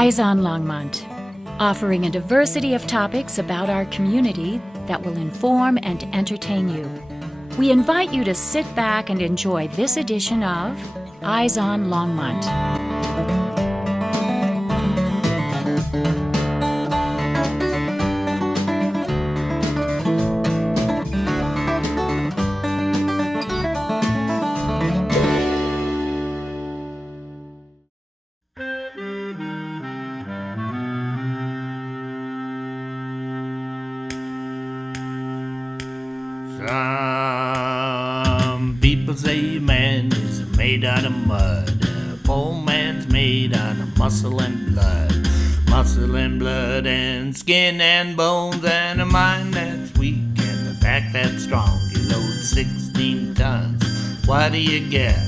Eyes on Longmont, offering a diversity of topics about our community that will inform and entertain you. We invite you to sit back and enjoy this edition of Eyes on Longmont. Some people say man is made out of mud. A poor man's made out of muscle and blood. Muscle and blood and skin and bones, and a mind that's weak and a back that's strong. You load 16 tons, what do you get?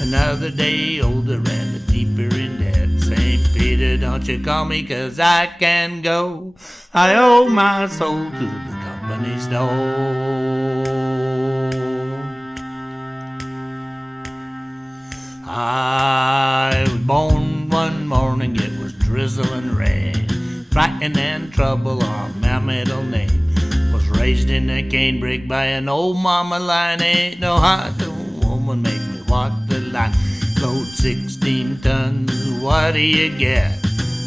Another day older and a deeper in debt. St. Peter, don't you call me, 'cause I can go. I owe my soul to the company store. I was born one morning, it was drizzling rain. Frightened and trouble, our my middle name. Was raised in a cane brick by an old mama line. Ain't no hot woman make me walk the line. Load 16 tons, what do you get?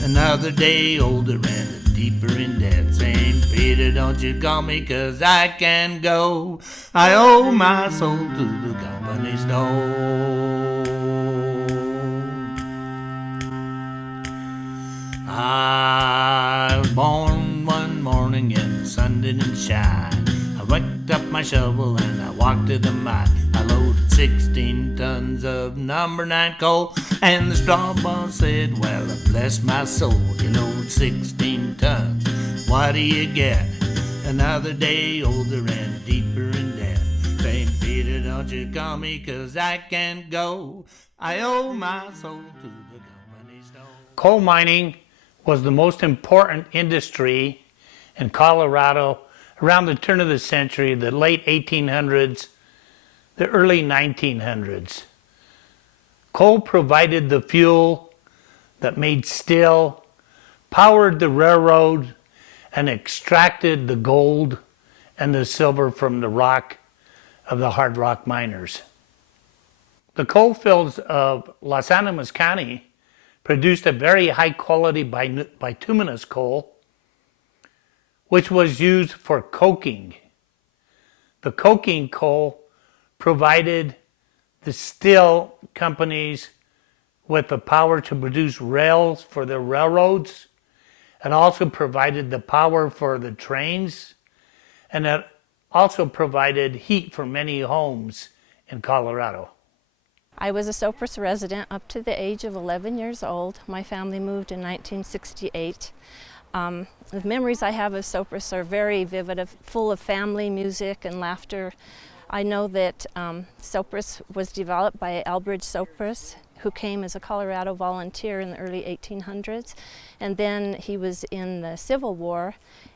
Another day older and deeper in debt. St. Peter, don't you call me, 'cause I can go. I owe my soul to the company store. I was born one morning and the sun didn't shine. I whacked up my shovel and I walked to the mine. I loaded 16 tons of number 9 coal, and the straw boss said, well, bless my soul, you load 16 tons, what do you get? Another day older and deeper in debt. St. Peter, don't you call me, 'cause I can't go. I owe my soul to the company store. Coal mining was the most important industry in Colorado around the turn of the century, the late 1800s, the early 1900s. Coal provided the fuel that made steel, powered the railroad, and extracted the gold and the silver from the rock of the hard rock miners. The coal fields of Las Animas County produced a very high quality bituminous coal, which was used for coking. The coking coal provided the steel companies with the power to produce rails for the railroads. It also provided the power for the trains, and it also provided heat for many homes in Colorado. I was a Sopris resident up to the age of 11 years old. My family moved in 1968. The memories I have of Sopris are very vivid, full of family, music, and laughter. I know that Sopris was developed by Elbridge Sopris, who came as a Colorado volunteer in the early 1800s, and then he was in the Civil War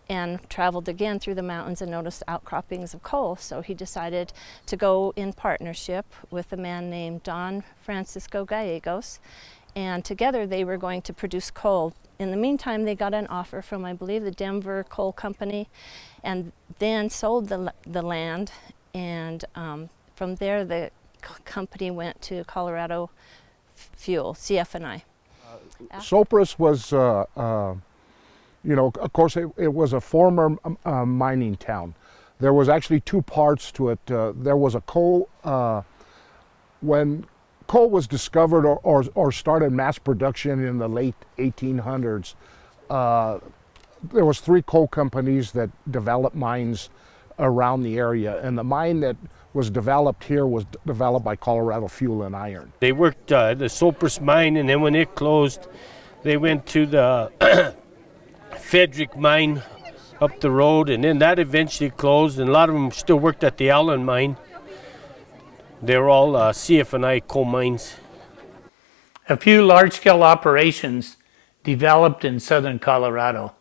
and traveled again through the mountains and noticed outcroppings of coal. So he decided to go in partnership with a man named Don Francisco Gallegos, and together they were going to produce coal. In the meantime, they got an offer from, I believe, the Denver Coal Company, and then sold the land, and from there the company went to Colorado Fuel, CF&I. Sopris was of course, it was a former mining town. There was actually two parts to it. There was a coal, when coal was discovered or started mass production in the late 1800s, there was 3 coal companies that developed mines around the area, and the mine that was developed here was developed by Colorado Fuel and Iron. They worked the Sopris mine, and then when it closed, they went to the Frederick mine up the road, and then that eventually closed, and a lot of them still worked at the Allen mine. They were all CF&I coal mines. A few large-scale operations developed in southern Colorado.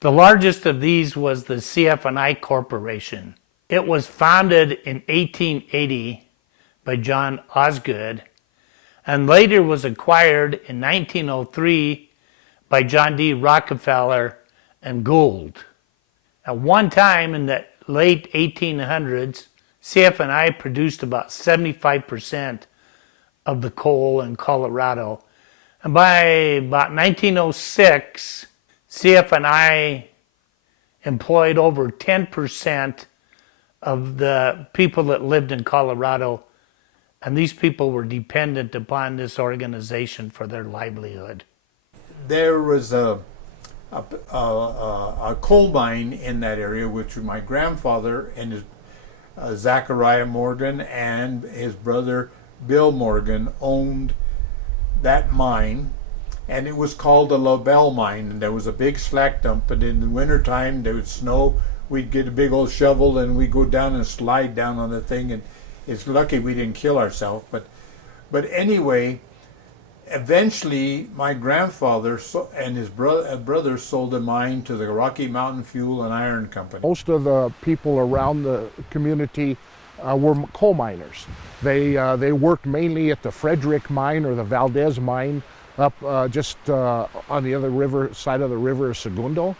The largest of these was the CF&I Corporation. It was founded in 1880 by John Osgood, and later was acquired in 1903 by John D. Rockefeller and Gould. At one time in the late 1800s, CF&I produced about 75% of the coal in Colorado. And by about 1906, CF&I employed over 10% of the people that lived in Colorado, and these people were dependent upon this organization for their livelihood. There was a coal mine in that area, which my grandfather and his Zachariah Morgan and his brother Bill Morgan owned that mine, and it was called the LaBelle mine. And there was a big slack dump, and in the wintertime there would snow. We'd get a big old shovel and we'd go down and slide down on the thing, and it's lucky we didn't kill ourselves. But anyway, eventually my grandfather and his brother sold the mine to the Rocky Mountain Fuel and Iron Company. Most of the people around the community were coal miners. They worked mainly at the Frederick mine or the Valdez mine up just on the other side of the river, Segundo.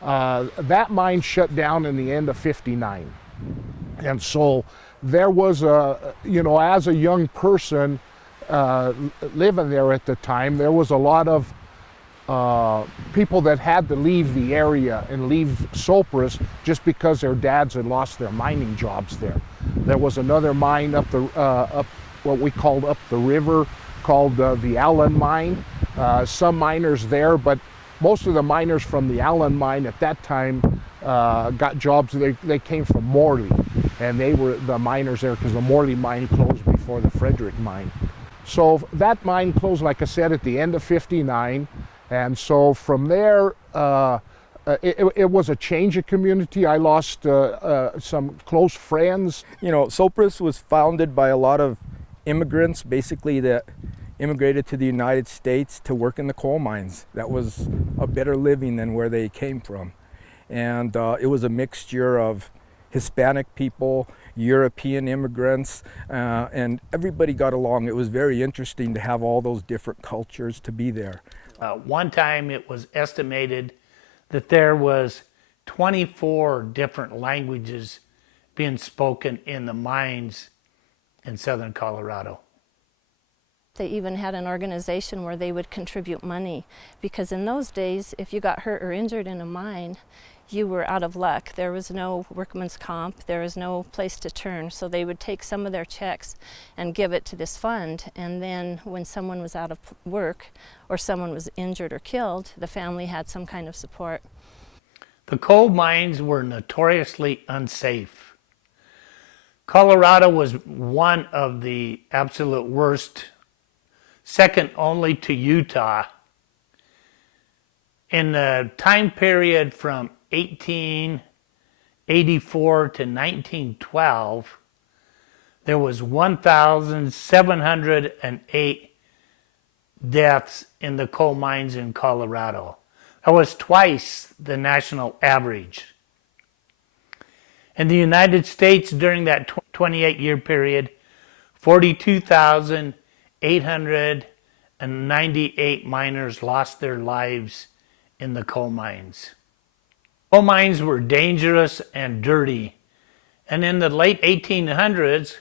That mine shut down in the end of '59. And so there was as a young person living there at the time, there was a lot of people that had to leave the area and leave Sopris just because their dads had lost their mining jobs there. There was another mine up what we called up the river, called the Allen mine. Some miners there, but most of the miners from the Allen mine at that time got jobs. They came from Morley, and they were the miners there because the Morley mine closed before the Frederick mine. So that mine closed, like I said, at the end of '59, and so from there, it was a change of community. I lost some close friends. Sopris was founded by a lot of immigrants, basically, that immigrated to the United States to work in the coal mines. That was a better living than where they came from. And it was a mixture of Hispanic people, European immigrants, and everybody got along. It was very interesting to have all those different cultures to be there. One time it was estimated that there was 24 different languages being spoken in the mines in southern Colorado. They even had an organization where they would contribute money, because in those days, if you got hurt or injured in a mine, you were out of luck. There was no workman's comp, there was no place to turn, so they would take some of their checks and give it to this fund, and then when someone was out of work or someone was injured or killed, the family had some kind of support. The coal mines were notoriously unsafe. Colorado was one of the absolute worst, second only to Utah. In the time period from 1884 to 1912, there was 1,708 deaths in the coal mines in Colorado. That was twice the national average. In the United States, during that 28-year period, 42,898 miners lost their lives in the coal mines. Coal mines were dangerous and dirty, and in the late 1800s,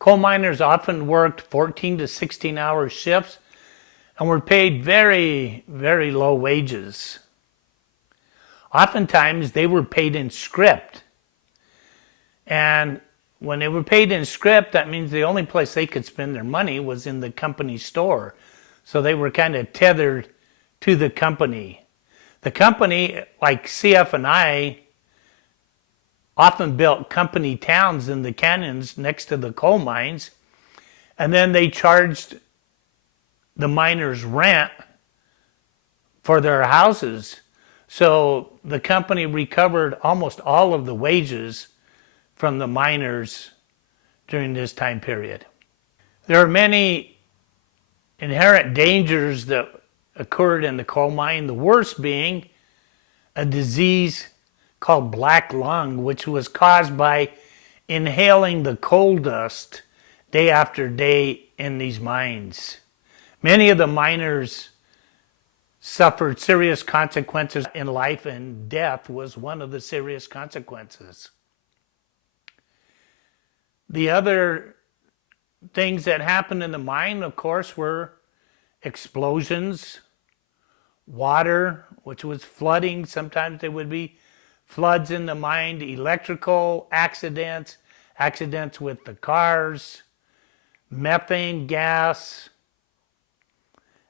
coal miners often worked 14 to 16-hour shifts and were paid very, very low wages. Oftentimes, they were paid in script. And when they were paid in script, that means the only place they could spend their money was in the company store. So they were kind of tethered to the company. The company, like CF&I, often built company towns in the canyons next to the coal mines, and then they charged the miners rent for their houses. So the company recovered almost all of the wages from the miners during this time period. There are many inherent dangers that occurred in the coal mine, the worst being a disease called black lung, which was caused by inhaling the coal dust day after day in these mines. Many of the miners suffered serious consequences in life, and death was one of the serious consequences. The other things that happened in the mine, of course, were explosions, water, which was flooding. Sometimes there would be floods in the mine, electrical accidents, accidents with the cars, methane gas,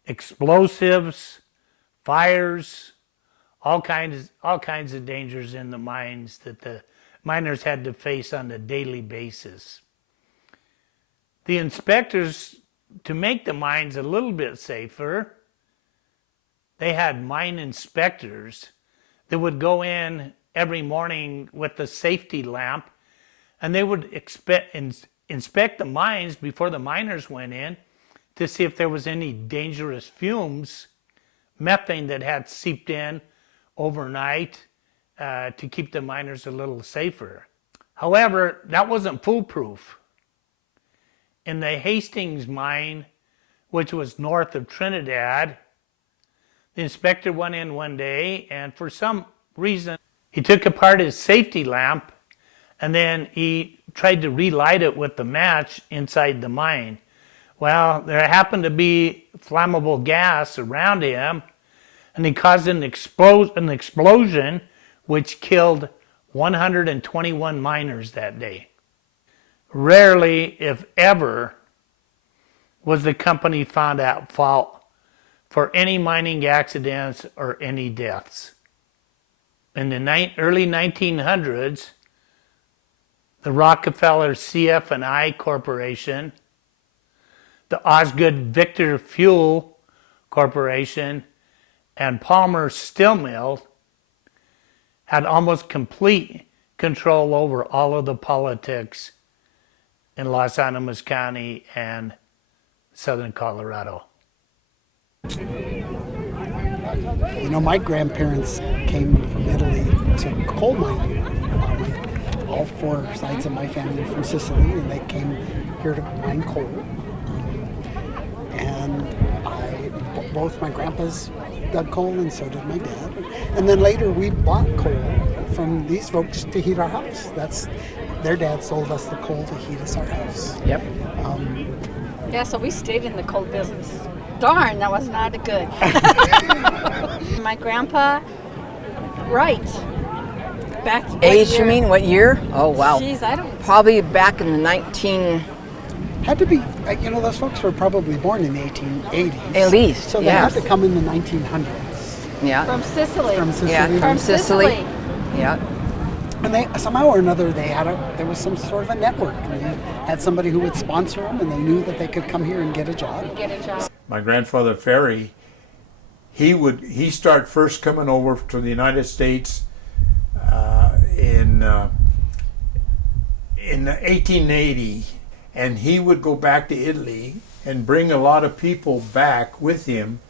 explosives, fires, all kinds of dangers in the mines that the miners had to face on a daily basis. The inspectors, to make the mines a little bit safer, they had mine inspectors that would go in every morning with a safety lamp, and they would inspect the mines before the miners went in to see if there was any dangerous fumes, methane that had seeped in overnight to keep the miners a little safer. However, that wasn't foolproof. In the Hastings mine, which was north of Trinidad, the inspector went in one day, and for some reason, he took apart his safety lamp, and then he tried to relight it with the match inside the mine. Well, there happened to be flammable gas around him, and he caused an explosion which killed 121 miners that day. Rarely, if ever, was the company found at fault for any mining accidents or any deaths. In the early 1900s, the Rockefeller CF&I Corporation, the Osgood Victor Fuel Corporation, and Palmer Steel Mill had almost complete control over all of the politics in Los Animas County and southern Colorado. You know, my grandparents came from Italy to coal mining. All four sides of my family are from Sicily, and they came here to mine coal. And both my grandpas dug coal, and so did my dad. And then later we bought coal from these folks to heat our house. Their dad sold us the coal to heat us our house. Yep. Yeah, so we stayed in the coal business. Darn, that was not good. My grandpa, right. Back age, you mean? What year? Oh, wow. Jeez, I don't... Probably back in the 19... Had to be, you know, those folks were probably born in the 1880s. At least, so they had to come in the 1900s. Yeah. From Sicily. From Sicily. Yeah, from Sicily. Yeah. And they somehow or another there was some sort of a network. And they had somebody who would sponsor them, and they knew that they could come here and get a job. My grandfather Ferry, he started first coming over to the United States in 1880, and he would go back to Italy and bring a lot of people back with him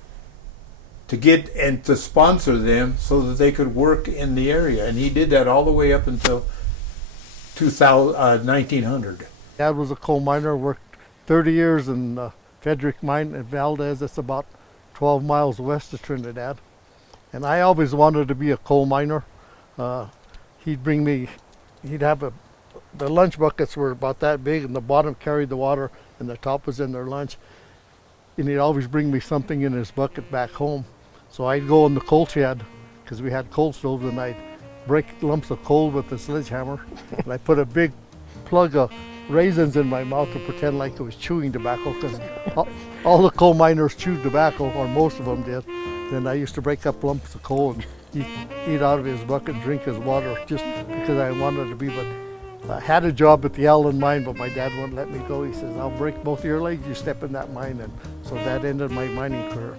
to get and to sponsor them so that they could work in the area. And he did that all the way up until 1900. Dad was a coal miner, worked 30 years in Frederick Mine at Valdez. It's about 12 miles west of Trinidad. And I always wanted to be a coal miner. He'd have the lunch buckets were about that big, and the bottom carried the water and the top was in their lunch. And he'd always bring me something in his bucket back home. So I'd go in the coal shed, because we had coal stoves, and I'd break lumps of coal with a sledgehammer. And I put a big plug of raisins in my mouth to pretend like I was chewing tobacco, because all the coal miners chewed tobacco, or most of them did. Then I used to break up lumps of coal and eat out of his bucket and drink his water, just because I wanted to be. But I had a job at the Allen mine, but my dad wouldn't let me go. He says, "I'll break both of your legs, you step in that mine." And so that ended my mining career.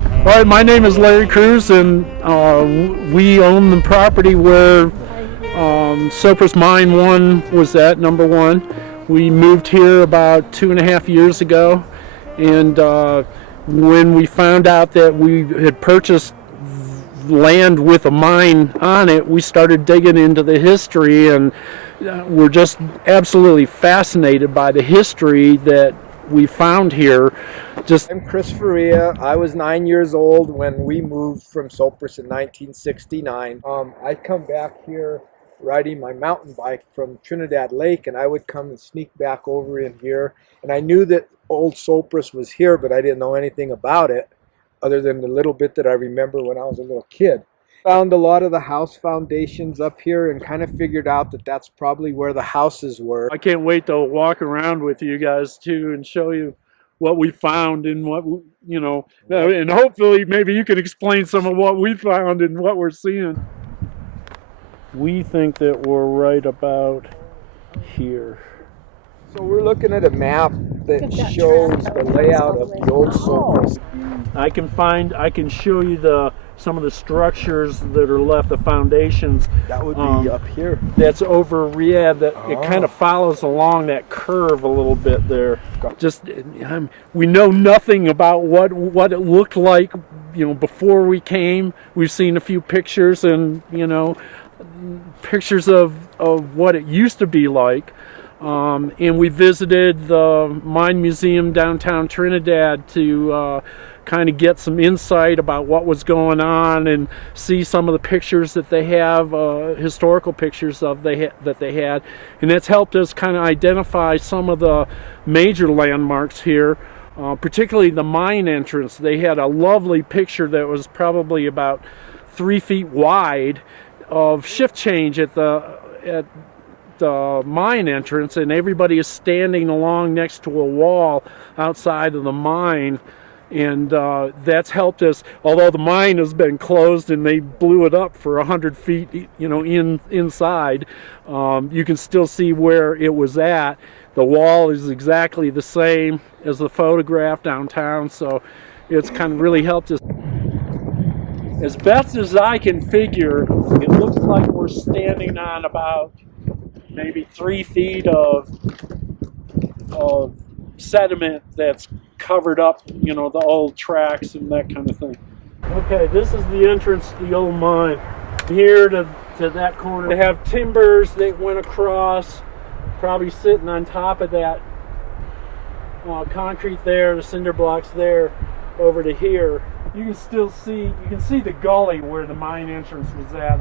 All right, my name is Larry Cruz, and we own the property where Sopris Mine 1 was at, number 1. We moved here about 2.5 years ago, and when we found out that we had purchased land with a mine on it, we started digging into the history, and we're just absolutely fascinated by the history that we found here. I'm Chris Faria. I was 9 years old when we moved from Sopris in 1969. I come back here riding my mountain bike from Trinidad Lake, and I would come and sneak back over in here. And I knew that old Sopris was here, but I didn't know anything about it other than the little bit that I remember when I was a little kid. Found a lot of the house foundations up here and kind of figured out that that's probably where the houses were. I can't wait to walk around with you guys too and show you what we found and what, you know, and hopefully maybe you can explain some of what we found and what we're seeing. We think that we're right about here. So we're looking at a map that shows the layout of the old Sopris. I can show you some of the structures that are left, the foundations. That would be up here. That's over, yeah, it kind of follows along that curve a little bit there. Just, we know nothing about what it looked like, you know, before we came. We've seen a few pictures and, you know, pictures of what it used to be like. And we visited the Mine Museum downtown Trinidad to kind of get some insight about what was going on and see some of the pictures that they have, historical pictures that they had. And that's helped us kind of identify some of the major landmarks here, particularly the mine entrance. They had a lovely picture that was probably about 3 feet wide of shift change at the mine entrance, and everybody is standing along next to a wall outside of the mine, and that's helped us. Although the mine has been closed and they blew it up for 100 feet, you know, inside, you can still see where it was at. The wall is exactly the same as the photograph downtown, so it's kind of really helped us. As best as I can figure, it looks like we're standing on about maybe 3 feet of sediment that's covered up, you know, the old tracks and that kind of thing. Okay, this is the entrance to the old mine. Here to that corner, they have timbers that went across, probably sitting on top of that concrete there, the cinder blocks there, over to here. You can still see, you can see the gully where the mine entrance was at.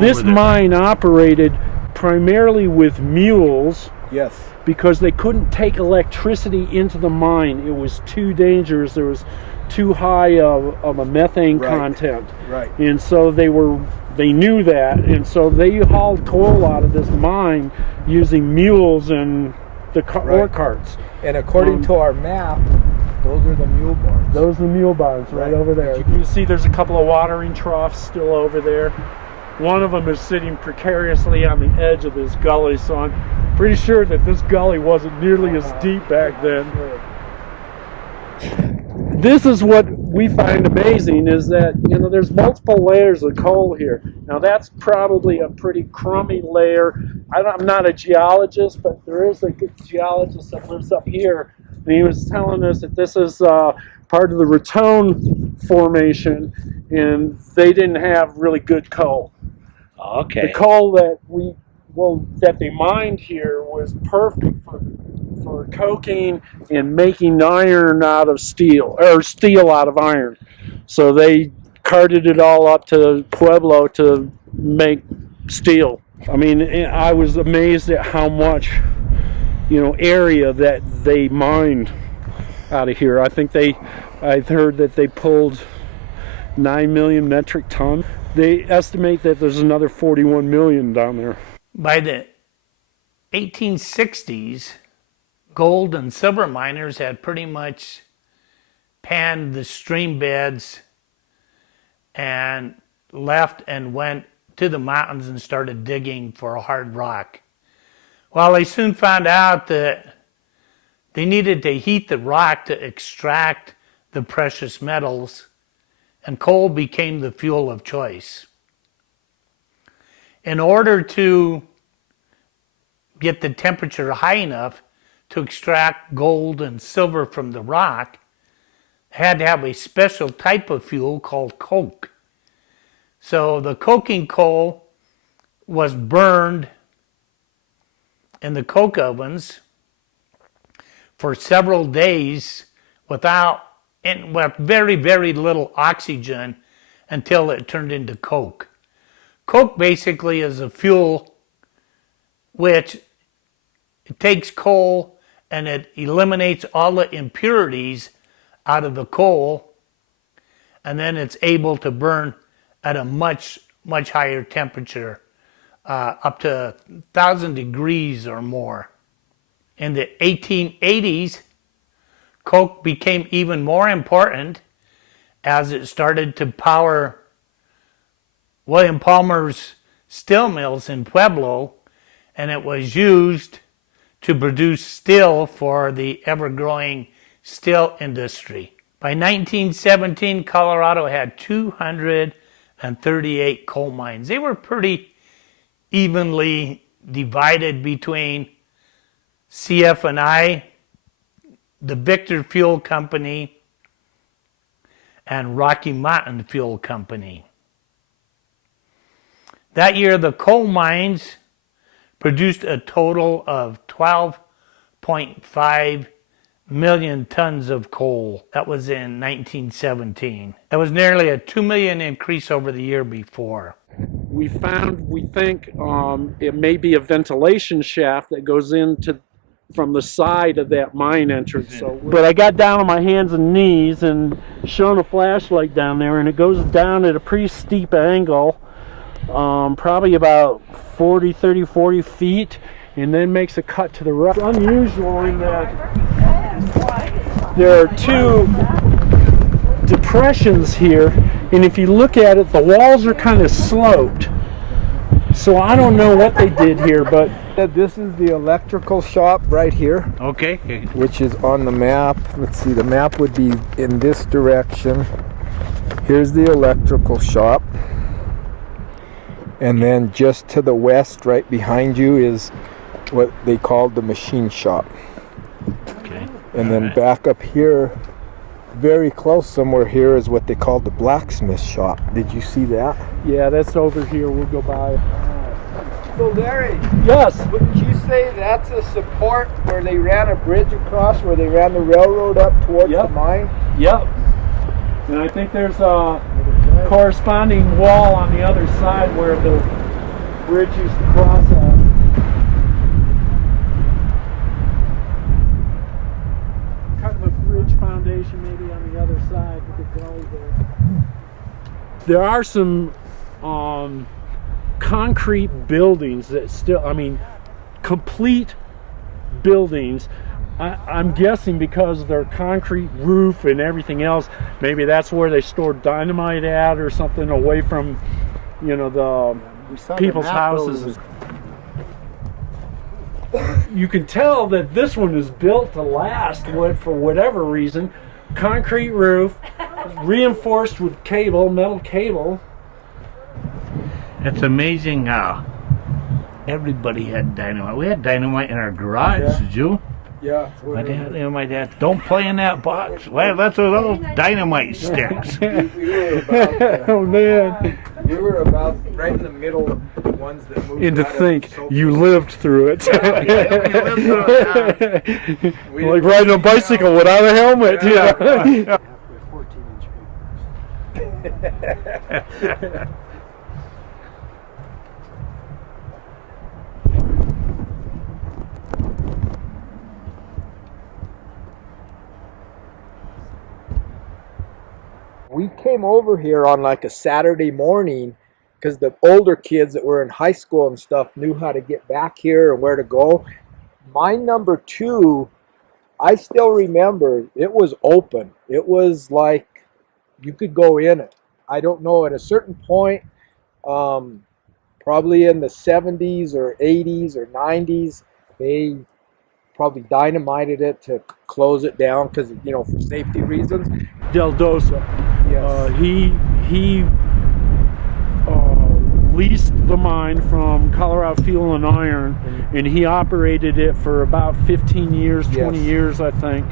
This mine operated primarily with mules. Yes. Because they couldn't take electricity into the mine. It was too dangerous. There was too high of a methane content. Right. And so they knew that, and so they hauled coal out of this mine using mules and the ore carts. And according to our map, those are the mule barns. Those are the mule barns right over there. You can see there's a couple of watering troughs still over there. One of them is sitting precariously on the edge of this gully, so I'm pretty sure that this gully wasn't nearly as deep back then. This is what we find amazing, is that, you know, there's multiple layers of coal here. Now that's probably a pretty crummy layer. I'm not a geologist, but there is a good geologist that lives up here, and he was telling us that this is part of the Raton formation, and they didn't have really good coal. Okay. The coal that they mined here was perfect for coking and making iron out of steel, or steel out of iron. So they carted it all up to Pueblo to make steel. I mean, I was amazed at how much, you know, area that they mined out of here. I think I've heard that they pulled 9 million metric tons. They estimate that there's another 41 million down there. By the 1860s, gold and silver miners had pretty much panned the stream beds and left and went to the mountains and started digging for hard rock. Well, they soon found out that they needed to heat the rock to extract the precious metals, and coal became the fuel of choice. In order to get the temperature high enough to extract gold and silver from the rock, had to have a special type of fuel called coke. So the coking coal was burned in the coke ovens for several days with very, very little oxygen until it turned into coke. Coke basically is a fuel which it takes coal and it eliminates all the impurities out of the coal, and then it's able to burn at a much, much higher temperature, up to 1,000 degrees or more. In the 1880s, coke became even more important as it started to power William Palmer's steel mills in Pueblo, and it was used to produce steel for the ever-growing steel industry. By 1917, Colorado had 238 coal mines. They were pretty evenly divided between CF&I, the Victor Fuel Company, and Rocky Mountain Fuel Company. That year, the coal mines produced a total of 12.5 million tons of coal. That was in 1917. That was nearly a 2 million increase over the year before. We think it may be a ventilation shaft that goes into from the side of that mine entrance. But I got down on my hands and knees and shone a flashlight down there, and it goes down at a pretty steep angle, probably about 40 feet, and then makes a cut to the right. It's unusual in that there are two depressions here, and if you look at it, the walls are kind of sloped. So I don't know what they did here, but this is the electrical shop right here. Okay. Which is on the map. Let's see, the map would be in this direction. Here's the electrical shop. And then just to the west, right behind you, is what they called the machine shop. Okay. And then back up here, very close somewhere here, is what they called the blacksmith shop. Did you see that? Yeah, that's over here. We'll go by. So Larry, yes, wouldn't you say that's a support where they ran a bridge across, where they ran the railroad up towards the mine? Yep. And I think there's a corresponding wall on the other side where the bridge used to cross at. Kind of a bridge foundation maybe on the other side with the gully there. There are some concrete buildings that still, complete buildings. I'm guessing because of their concrete roof and everything else, maybe that's where they stored dynamite at or something, away from, the people's houses. You can tell that this one is built to last for whatever reason. Concrete roof, reinforced with metal cable. It's amazing how everybody had dynamite. We had dynamite in our garage, did you? Yeah. My dad, don't play in that box. Well, that's with those dynamite sticks. Oh man. We were about right in the middle of the ones that moved. And to think, you lived through it. Like riding a bicycle without a helmet. Yeah. We came over here on like a Saturday morning because the older kids that were in high school and stuff knew how to get back here and where to go. Mine number 2, I still remember, it was open. It was like you could go in it. I don't know, at a certain point, probably in the 70s or 80s or 90s, they probably dynamited it to close it down because, for safety reasons. Del Dosa. Yes. He leased the mine from Colorado Fuel and Iron, and he operated it for about 15 years, 20 years, I think,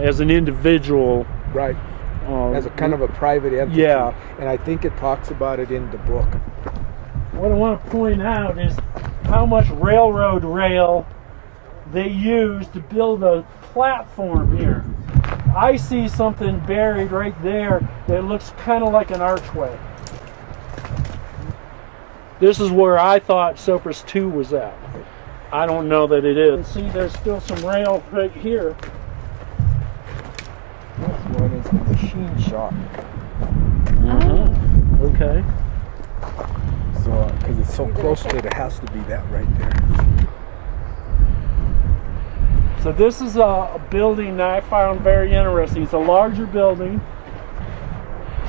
as an individual. Right. As a kind of a private entity. Yeah. And I think it talks about it in the book. What I want to point out is how much railroad rail they used to build a platform here. I see something buried right there that looks kind of like an archway. This is where I thought Sopris 2 was at. I don't know that it is. See, there's still some rail right here. This one is the machine shop. Okay. So, because it's so close to it, it has to be that right there. So this is a building that I found very interesting. It's a larger building.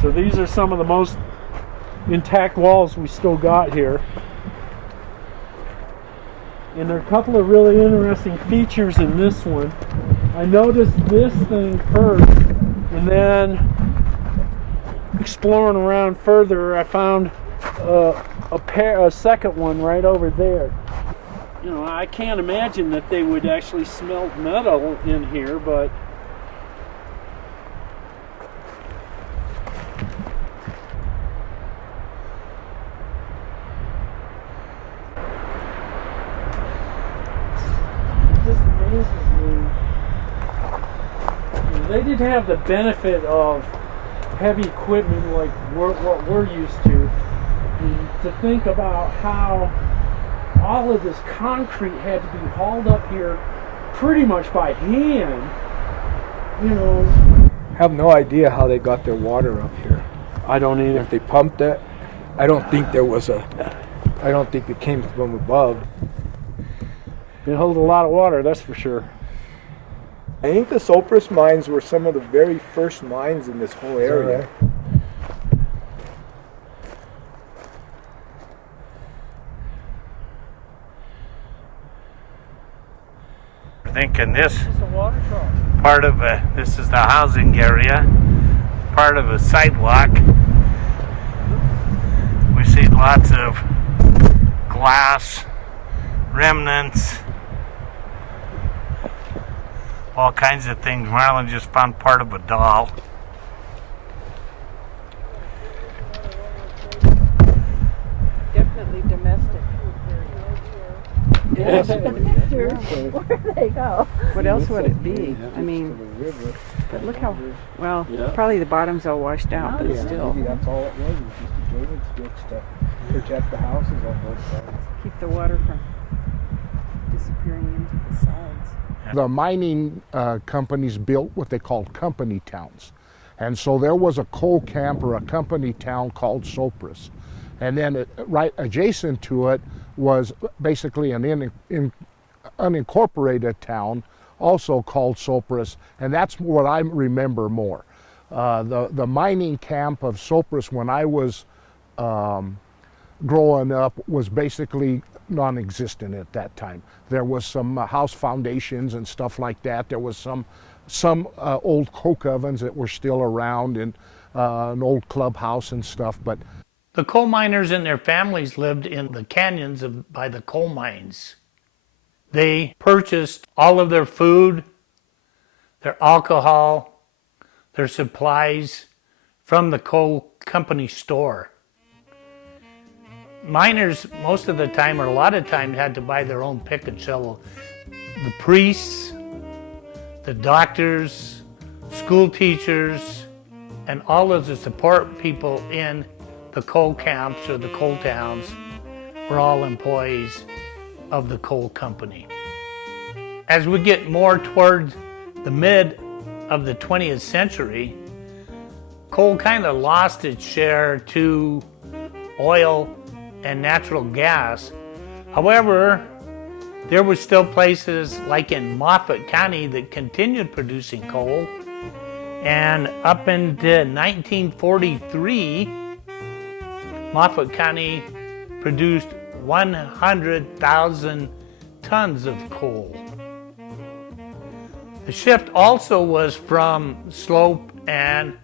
So these are some of the most intact walls we still got here. And there are a couple of really interesting features in this one. I noticed this thing first, and then exploring around further, I found a second one right over there. You know, I can't imagine that they would actually smelt metal in here, but it just amazes me. They didn't have the benefit of heavy equipment like what we're used to. And to think about how all of this concrete had to be hauled up here pretty much by hand, you know. I have no idea how they got their water up here. I don't either. If they pumped it, I don't think it came from above. It holds a lot of water, that's for sure. I think the Sopris mines were some of the very first mines in this whole area. I think in this part of this is the housing area, part of a sidewalk. We see lots of glass remnants, all kinds of things. Marlon just found part of a doll. Definitely domestic. Where they go? What else would it be? I mean, but look how, well, probably the bottom's all washed out, but still. Maybe that's all it was just a drainage ditch to protect the houses on both sides. Keep the water from disappearing into the sides. The mining companies built what they called company towns. And so there was a coal camp or a company town called Sopris. And then right adjacent to it was basically an unincorporated town, also called Sopris, and that's what I remember more. The mining camp of Sopris when I was growing up was basically non-existent at that time. There was some house foundations and stuff like that. There was some old coke ovens that were still around, and an old clubhouse and stuff, but the coal miners and their families lived in the canyons by the coal mines. They purchased all of their food, their alcohol, their supplies from the coal company store. Miners, most of the time, or a lot of times, had to buy their own pick and shovel. The priests, the doctors, school teachers, and all of the support people in the coal camps or the coal towns were all employees of the coal company. As we get more towards the mid of the 20th century, coal kind of lost its share to oil and natural gas. However, there were still places like in Moffat County that continued producing coal, and up into 1943, Moffat County produced 100,000 tons of coal. The shift also was from slope and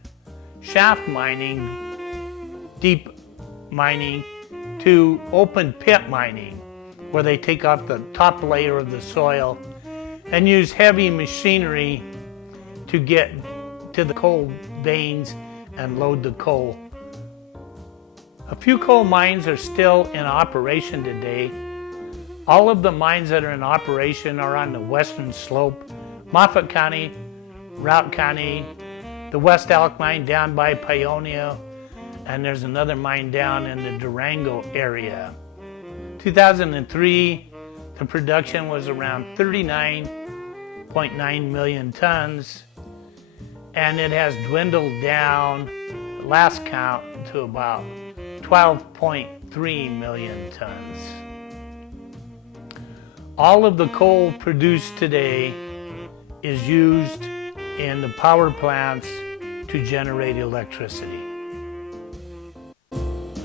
shaft mining, deep mining, to open pit mining, where they take off the top layer of the soil and use heavy machinery to get to the coal veins and load the coal. A few coal mines are still in operation today. All of the mines that are in operation are on the western slope. Moffat County Routt County, the West Elk mine down by Paonia, and there's another mine down in the Durango area. 2003, the production was around 39.9 million tons, and it has dwindled down, last count, to about 12.3 million tons. All of the coal produced today is used in the power plants to generate electricity.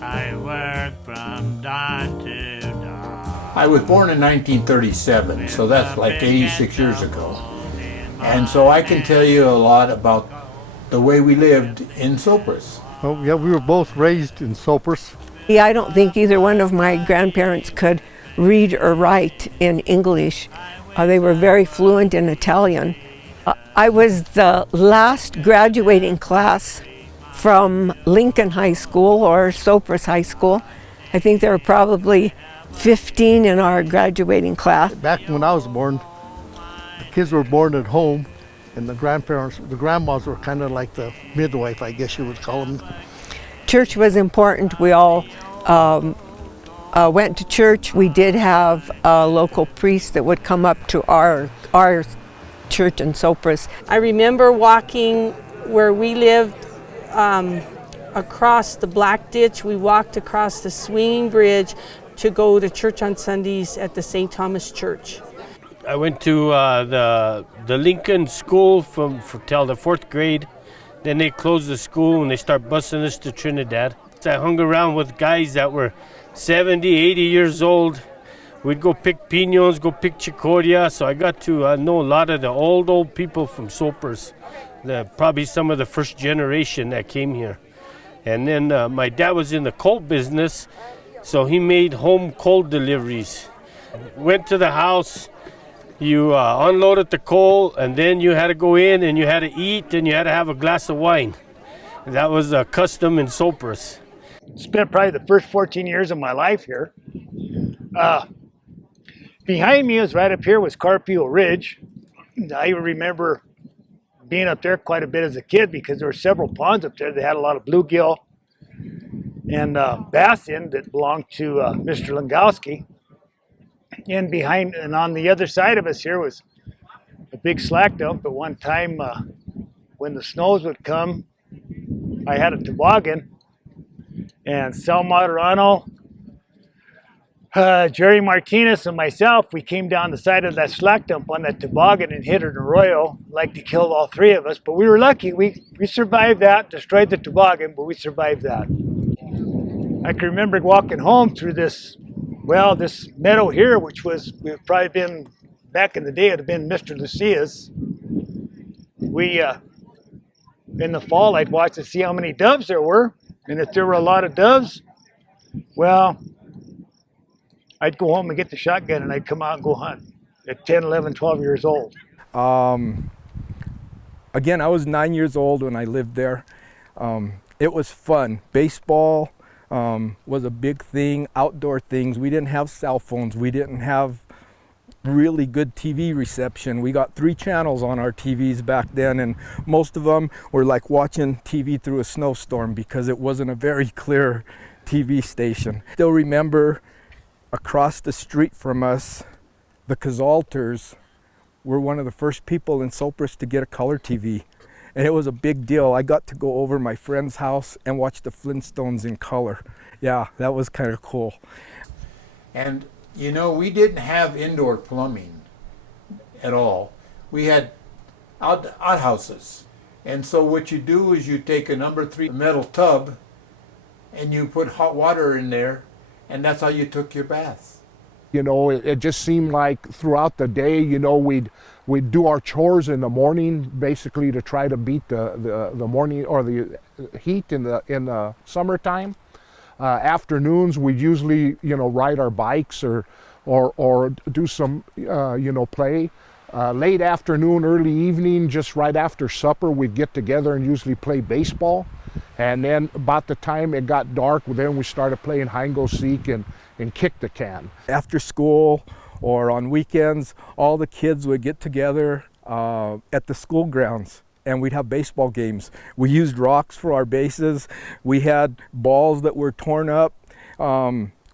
I work from dawn to dawn. I was born in 1937, so that's like 86 years ago. And so I can tell you a lot about the way we lived in Sopris. Oh, yeah, we were both raised in Sopris. Yeah, I don't think either one of my grandparents could read or write in English. They were very fluent in Italian. I was the last graduating class from Lincoln High School or Sopris High School. I think there were probably 15 in our graduating class. Back when I was born, the kids were born at home, and the grandmas were kind of like the midwife, I guess you would call them. Church was important. We all went to church. We did have a local priest that would come up to our church in Sopris. I remember walking where we lived across the Black Ditch. We walked across the swinging bridge to go to church on Sundays at the St. Thomas Church. I went to the Lincoln School till the 4th grade. Then they closed the school and they start busing us to Trinidad. I hung around with guys that were 70, 80 years old. We'd go pick pinos, go pick chicoria. So I got to know a lot of the old people from Sopris. Probably some of the first generation that came here. And then my dad was in the coal business, so he made home coal deliveries. Went to the house, you unloaded the coal, and then you had to go in and you had to eat and you had to have a glass of wine. That was a custom in Sopris. Spent probably the first 14 years of my life here. Behind me is right up here was Carpio Ridge. I remember being up there quite a bit as a kid because there were several ponds up there. They had a lot of bluegill and bass in that belonged to Mr. Langowski. And behind and on the other side of us here was a big slack dump. At one time, when the snows would come, I had a toboggan, and Sal Materano, Jerry Martinez, and myself, we came down the side of that slack dump on that toboggan and hit an arroyo, like to kill all three of us. But we were lucky. We survived that, destroyed the toboggan, but we survived that. I can remember walking home through this meadow here, which was, we've probably been, back in the day, it would have been Mr. Lucia's. We, in the fall, I'd watch to see how many doves there were. And if there were a lot of doves, well, I'd go home and get the shotgun and I'd come out and go hunt at 10, 11, 12 years old. Again, I was 9 years old when I lived there. It was fun. Baseball was a big thing, outdoor things. We didn't have cell phones. We didn't have really good TV reception. We got 3 channels on our TVs back then, and most of them were like watching TV through a snowstorm because it wasn't a very clear TV station. Still remember across the street from us, the Cazalters were one of the first people in Sopris to get a color TV. And it was a big deal. I got to go over my friend's house and watch the Flintstones in color. Yeah, that was kind of cool. And you know, we didn't have indoor plumbing at all. We had outhouses. And so what you do is you take a number 3 metal tub and you put hot water in there, and that's how you took your bath. You know, it just seemed like throughout the day, you know, we'd do our chores in the morning, basically to try to beat the morning or the heat in the summertime. Afternoons, we'd usually, you know, ride our bikes or do some, you know, play. Late afternoon, early evening, just right after supper, we'd get together and usually play baseball. And then about the time it got dark, then we started playing hide and go seek and kick the can. After school or on weekends, all the kids would get together at the school grounds, and we'd have baseball games. We used rocks for our bases. We had balls that were torn up.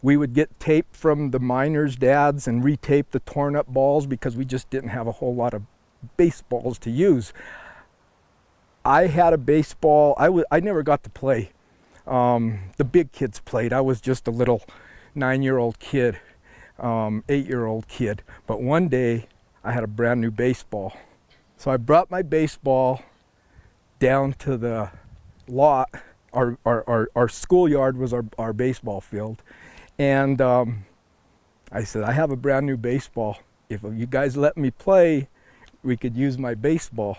We would get tape from the miners' dads and retape the torn up balls because we just didn't have a whole lot of baseballs to use. I had a baseball. I never got to play. The big kids played. I was just a little 9-year-old kid, 8-year-old kid. But one day I had a brand new baseball. So I brought my baseball down to the lot. Our schoolyard was our baseball field. And I said, I have a brand new baseball. If you guys let me play, we could use my baseball.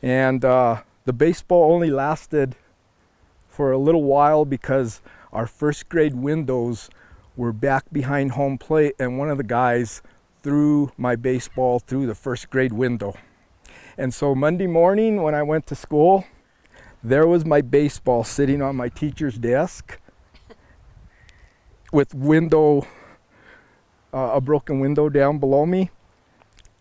And the baseball only lasted for a little while because our first grade windows were back behind home plate, and one of the guys threw my baseball through the first grade window. And so Monday morning when I went to school, there was my baseball sitting on my teacher's desk with a broken window down below me.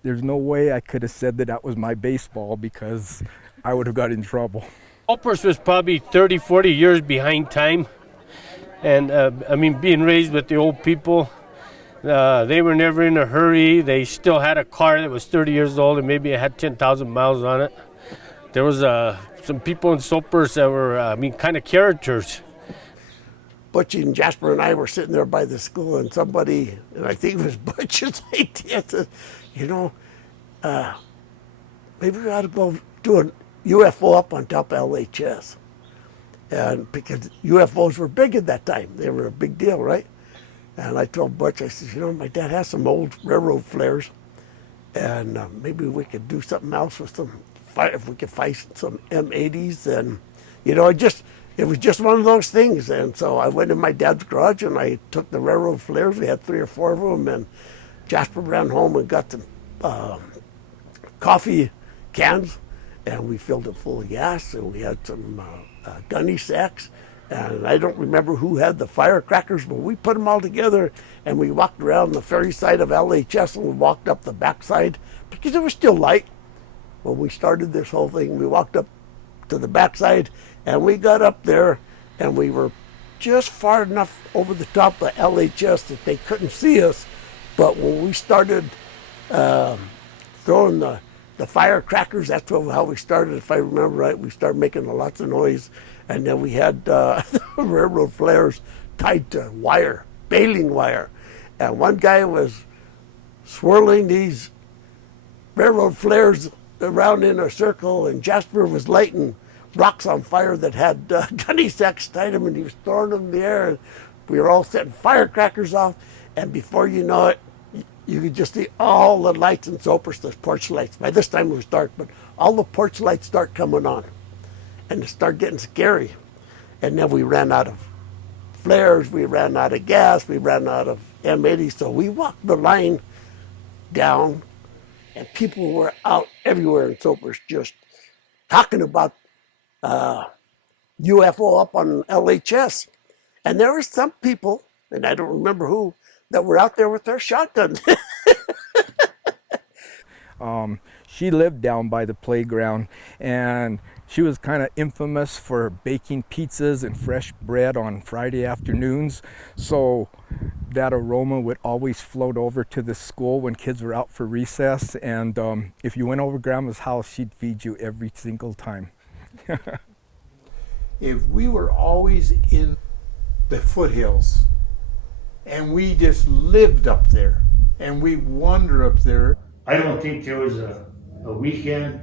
There's no way I could have said that was my baseball because I would have got in trouble. Sopris was probably 30, 40 years behind time. And I mean, being raised with the old people, they were never in a hurry. They still had a car that was 30 years old and maybe it had 10,000 miles on it. There was some people in Sopris that were, kind of characters. Butch and Jasper and I were sitting there by the school, and somebody, and I think it was Butch's idea, said, maybe we ought to go do a UFO up on top of LHS. And because UFOs were big at that time, they were a big deal, right? And I told Butch, I said, my dad has some old railroad flares, and maybe we could do something else with them. If we could find some M80s, and it was just one of those things. And so I went in my dad's garage and I took the railroad flares. We had 3 or 4 of them, and Jasper ran home and got some coffee cans, and we filled it full of gas, and we had some gunny sacks. And I don't remember who had the firecrackers, but we put them all together, and we walked around the ferry side of LHS, and we walked up the backside because it was still light. When we started this whole thing, we walked up to the backside, and we got up there, and we were just far enough over the top of LHS that they couldn't see us. But when we started throwing the firecrackers, that's how we started, if I remember right. We started making lots of noise, and then we had railroad flares tied to wire, baling wire. And one guy was swirling these railroad flares around in a circle, and Jasper was lighting rocks on fire that had gunny sacks tied them, and he was throwing them in the air, and we were all setting firecrackers off, and before you know it, you could just see all the lights in Sopris, the porch lights. By this time it was dark, but all the porch lights start coming on, and it started getting scary. And then we ran out of flares, we ran out of gas, we ran out of M80, so we walked the line down, and people were out everywhere in Sopris just talking about UFO up on LHS. And there were some people, and I don't remember who, that were out there with their shotguns. She lived down by the playground, and she was kind of infamous for baking pizzas and fresh bread on Friday afternoons. So that aroma would always float over to the school when kids were out for recess. And if you went over Grandma's house, she'd feed you every single time. If we were always in the foothills and we just lived up there and we wander up there. I don't think there was a weekend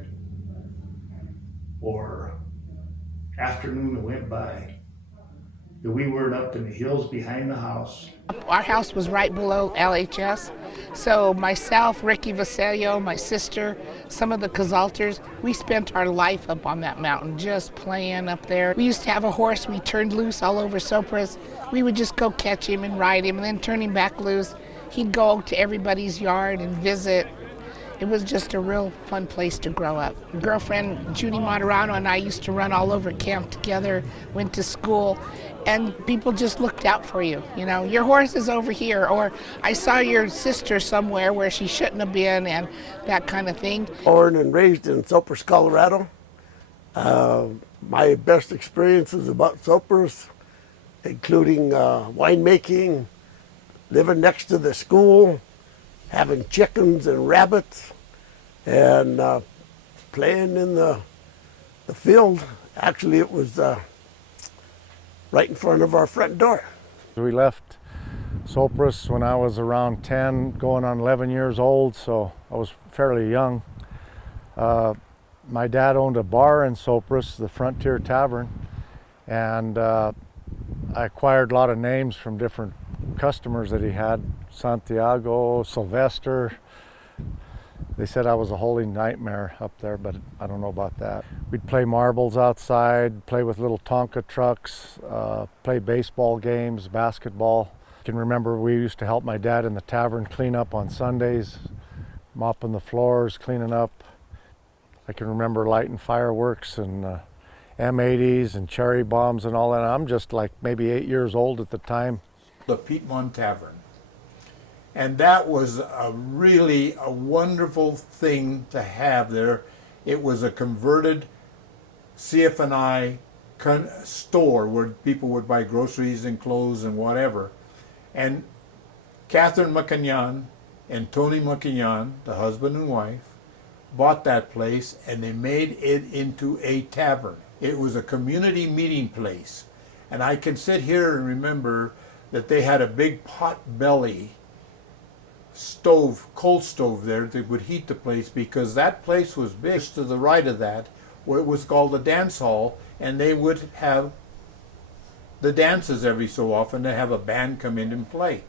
or afternoon that went by that we weren't up in the hills behind the house. Our house was right below LHS, so myself, Ricky Vaselio, my sister, some of the Cazalters, we spent our life up on that mountain just playing up there. We used to have a horse we turned loose all over Sopris. We would just go catch him and ride him and then turn him back loose. He'd go to everybody's yard and visit. It was just a real fun place to grow up. Girlfriend Judy Moderano and I used to run all over camp together, went to school, and people just looked out for you. You know, your horse is over here, or I saw your sister somewhere where she shouldn't have been, and that kind of thing. Born and raised in Sopris, Colorado. My best experiences about Sopris, including winemaking, living next to the school, having chickens and rabbits, and playing in the field. Actually, it was right in front of our front door. We left Sopris when I was around 10, going on 11 years old, so I was fairly young. My dad owned a bar in Sopris, the Frontier Tavern, and I acquired a lot of names from different customers that he had. Santiago, Sylvester. They said I was a holy nightmare up there, but I don't know about that. We'd play marbles outside, play with little Tonka trucks, play baseball games, basketball. I can remember we used to help my dad in the tavern clean up on Sundays, mopping the floors, cleaning up. I can remember lighting fireworks and M80s and cherry bombs and all that. I'm just like maybe 8 years old at the time. The Piedmont Tavern. And that was really a wonderful thing to have there. It was a converted CF&I store where people would buy groceries and clothes and whatever. And Catherine McKinnon and Tony McKinnon, the husband and wife, bought that place and they made it into a tavern. It was a community meeting place. And I can sit here and remember that they had a big pot belly stove, coal stove there that would heat the place, because that place was big. To the right of that, where it was called the dance hall, and they would have the dances every so often. They have a band come in and play.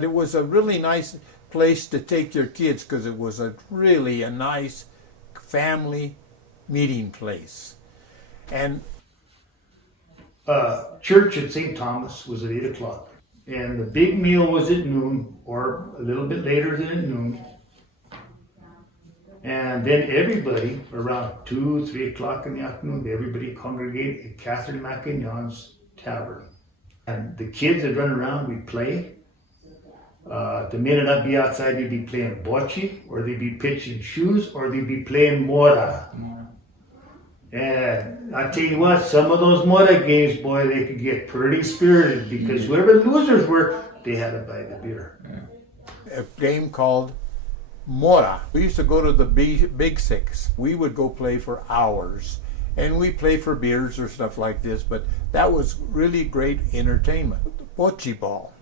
It was a really nice place to take your kids because it was really a nice family meeting place. And church at St. Thomas was at 8 o'clock. And the big meal was at noon, or a little bit later than at noon. And then everybody, around 2, 3 o'clock in the afternoon, everybody congregated at Catherine McKinnon's tavern. And the kids would run around, we'd play. The men would not be outside, they'd be playing bocce, or they'd be pitching shoes, or they'd be playing mora. And I tell you what, some of those mora games, boy, they could get pretty spirited, because whoever the losers were, they had to buy the beer. A game called mora. We used to go to the Big Six. We would go play for hours, and we play for beers or stuff like this, but that was really great entertainment. Bocce ball.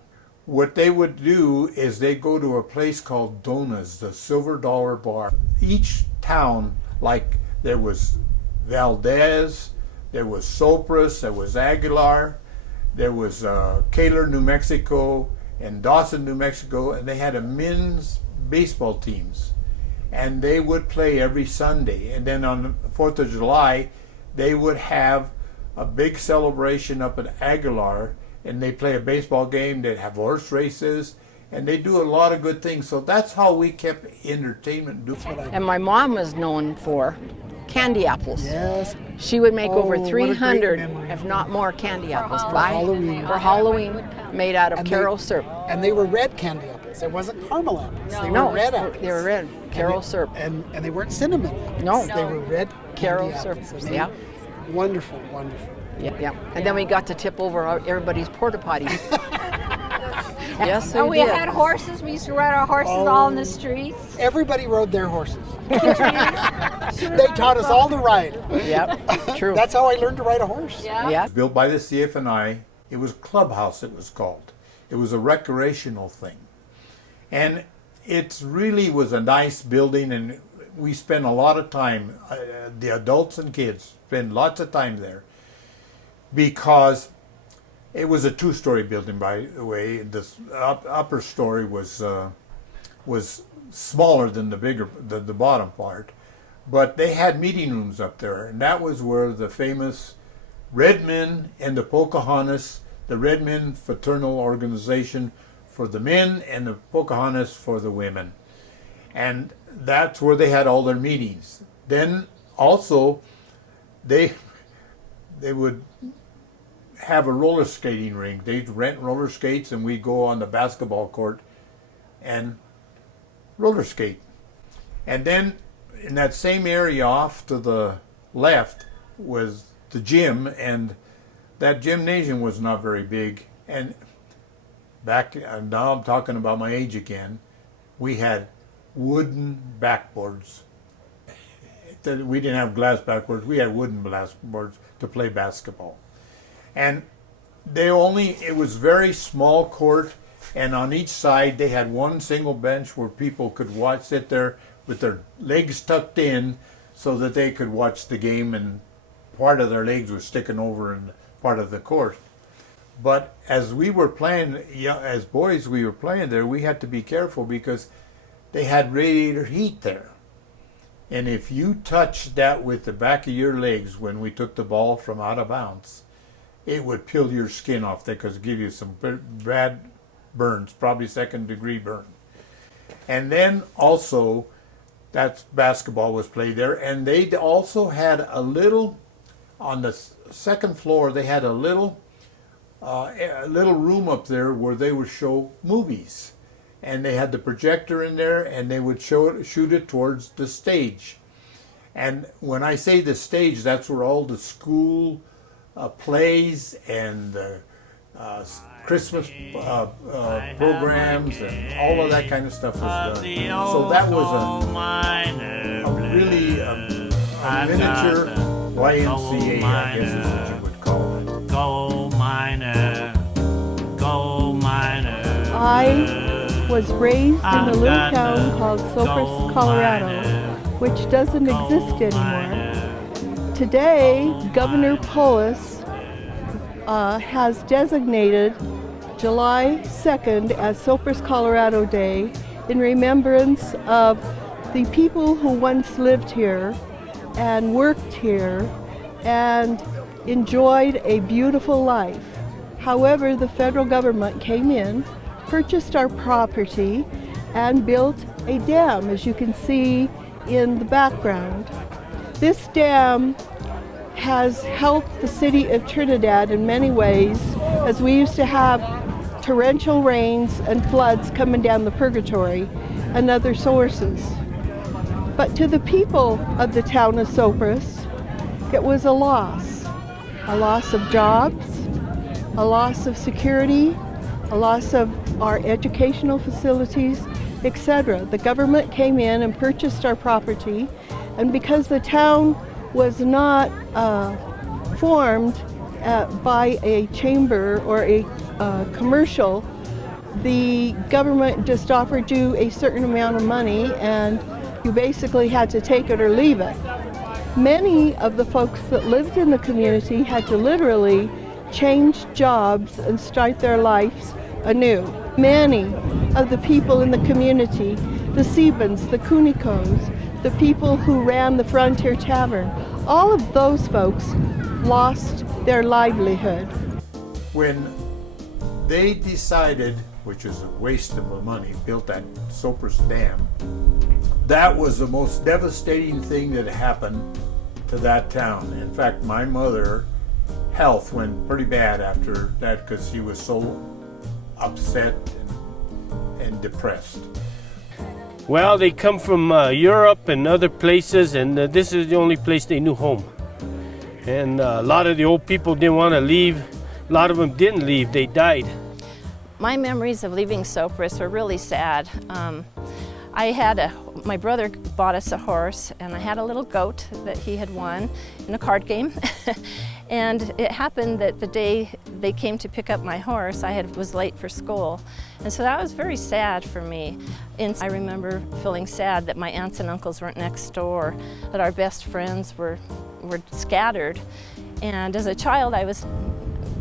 What they would do is they go to a place called Dona's, the Silver Dollar Bar. Each town, like there was Valdez, there was Sopris, there was Aguilar, there was Kaler, New Mexico, and Dawson, New Mexico, and they had a men's baseball teams. And they would play every Sunday. And then on the 4th of July, they would have a big celebration up at Aguilar, and they play a baseball game, they'd have horse races, and they do a lot of good things. So that's how we kept entertainment. And my mom was known for candy apples. Yes. She would make over what a 300, great memory. if not more, candy apples For Halloween. for Halloween, made out of And Caro syrup. And they were red candy apples. It wasn't caramel apples. They No, were red apples. they were red, Caro syrup. And they weren't cinnamon apples. No. They were red Caro candy syrup, apples. yeah. Wonderful, wonderful. Yeah. And then we got to tip over everybody's porta potties. Yes, Oh, we did. had horses. We used to ride our horses all in the streets. Everybody rode their horses. They taught us all to ride. Yep, true. That's how I learned to ride a horse. Yeah. Built by the CF&I. It was Clubhouse, it was called. It was a recreational thing. And it really was a nice building, and we spent a lot of time, the adults and kids spent lots of time there, because it was a two-story building, by the way. The upper story was smaller than the bottom part, but they had meeting rooms up there, and that was where the famous Red Men and the Pocahontas, the Red Men Fraternal Organization for the men and the Pocahontas for the women. And that's where they had all their meetings. Then also, they would have a roller skating rink. They'd rent roller skates and we'd go on the basketball court and roller skate. And then in that same area off to the left was the gym, and that gymnasium was not very big. And now I'm talking about my age again, we had wooden backboards. We didn't have glass backboards, we had wooden backboards to play basketball. And it was very small court, and on each side they had one single bench where people could sit there with their legs tucked in so that they could watch the game, and part of their legs was sticking over in part of the court. But as we were playing, as boys we were playing there, we had to be careful because they had radiator heat there. And if you touched that with the back of your legs when we took the ball from out of bounds, it would peel your skin off there because it give you some bad burns, probably second-degree burn. And then also, that basketball was played there, and they also had a little, on the second floor, they had a little room up there where they would show movies. And they had the projector in there, and they would shoot it towards the stage. And when I say the stage, that's where all the school plays and the Christmas programs and all of that kind of stuff was done. So that was a really miniature YMCA, I guess is what you would call it. Go miner, go miner. I was raised in a little town called Sopris, Colorado, which doesn't exist anymore. Today, Governor Polis has designated July 2nd as Sopris, Colorado Day in remembrance of the people who once lived here and worked here and enjoyed a beautiful life. However, the federal government came in, purchased our property, and built a dam, as you can see in the background. This dam has helped the city of Trinidad in many ways, as we used to have torrential rains and floods coming down the Purgatory and other sources. But to the people of the town of Sopris, it was a loss of jobs, a loss of security, a loss of our educational facilities, etc. The government came in and purchased our property, and because the town was not formed by a chamber or a commercial, the government just offered you a certain amount of money and you basically had to take it or leave it. Many of the folks that lived in the community had to literally change jobs and start their lives anew. Many of the people in the community, the Sebans, the Kunikos, the people who ran the Frontier Tavern, all of those folks lost their livelihood. When they decided, which is a waste of money, built that Sopris Dam, that was the most devastating thing that happened to that town. In fact, my mother's health went pretty bad after that because she was so upset and depressed. Well, they come from Europe and other places, and this is the only place they knew home. And a lot of the old people didn't want to leave. A lot of them didn't leave, they died. My memories of leaving Sopris were really sad. My brother bought us a horse, and I had a little goat that he had won in a card game. And it happened that the day they came to pick up my horse, I was late for school. And so that was very sad for me. And I remember feeling sad that my aunts and uncles weren't next door, that our best friends were scattered. And as a child, I was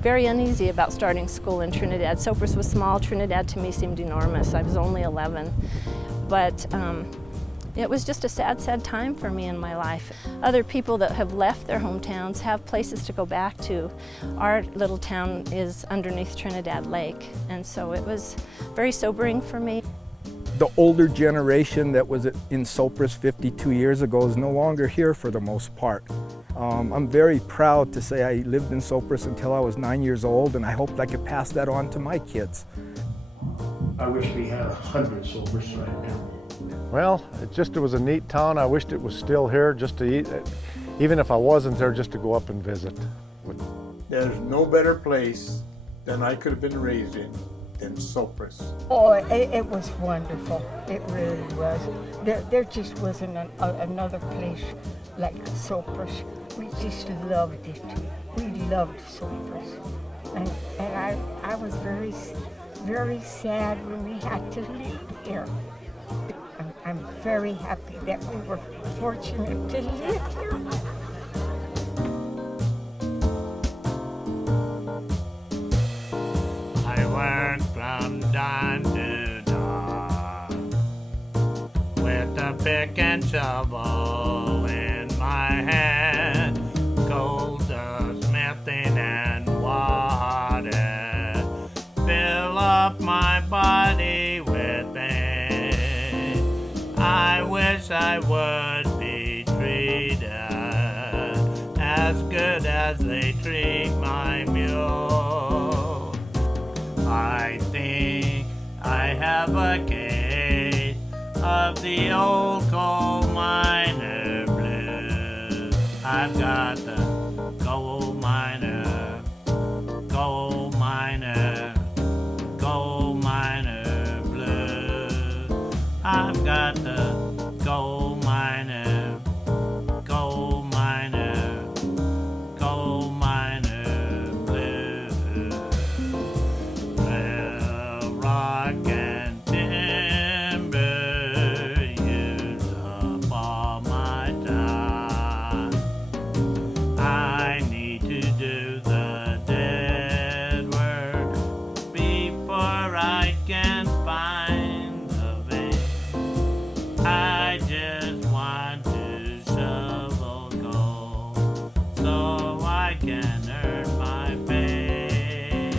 very uneasy about starting school in Trinidad. Sopris was small, Trinidad to me seemed enormous. I was only 11. But it was just a sad, sad time for me in my life. Other people that have left their hometowns have places to go back to. Our little town is underneath Trinidad Lake, and so it was very sobering for me. The older generation that was in Sopris 52 years ago is no longer here for the most part. I'm very proud to say I lived in Sopris until I was 9 years old, and I hoped I could pass that on to my kids. I wish we had 100 Sopris right now. Well, it was a neat town. I wished it was still here just to eat, even if I wasn't there, just to go up and visit. There's no better place than I could have been raised in than Sopris. Oh, it was wonderful. It really was. There just wasn't another place like Sopris. We just loved it. We loved Sopris. And I was very, very sad when we had to leave here. I'm very happy that we were fortunate to live here. I worked from dawn to dawn with a pick and shovel in my hand, gold dust, methane and water, fill up my body with pain. I wish I would be treated as good as they treat my mule. I think I have a case of the old coal miner blues. I've got the coal miner, coal miner, coal miner blues. I've got the coal miner, coal miner, coal miner blues. Well, rock and timber use up all my time. I need to do the dead work before I can find the vein. I just want to shovel coal so I can earn my pay.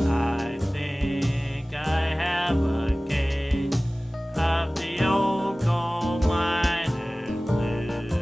I think I have a case of the old coal miner's blues.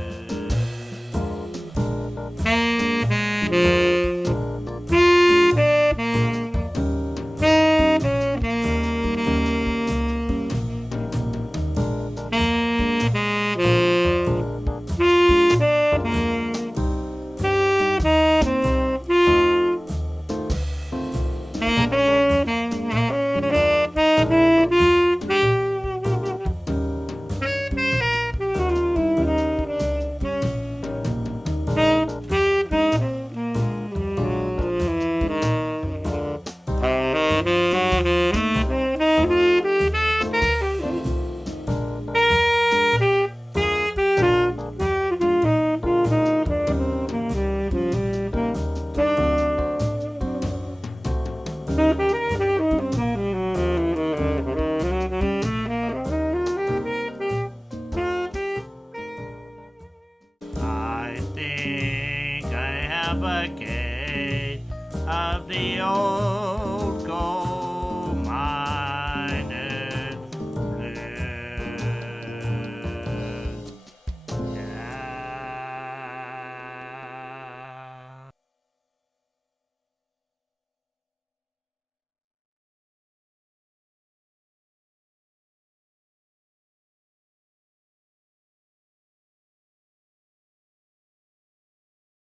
I think I have a case of the old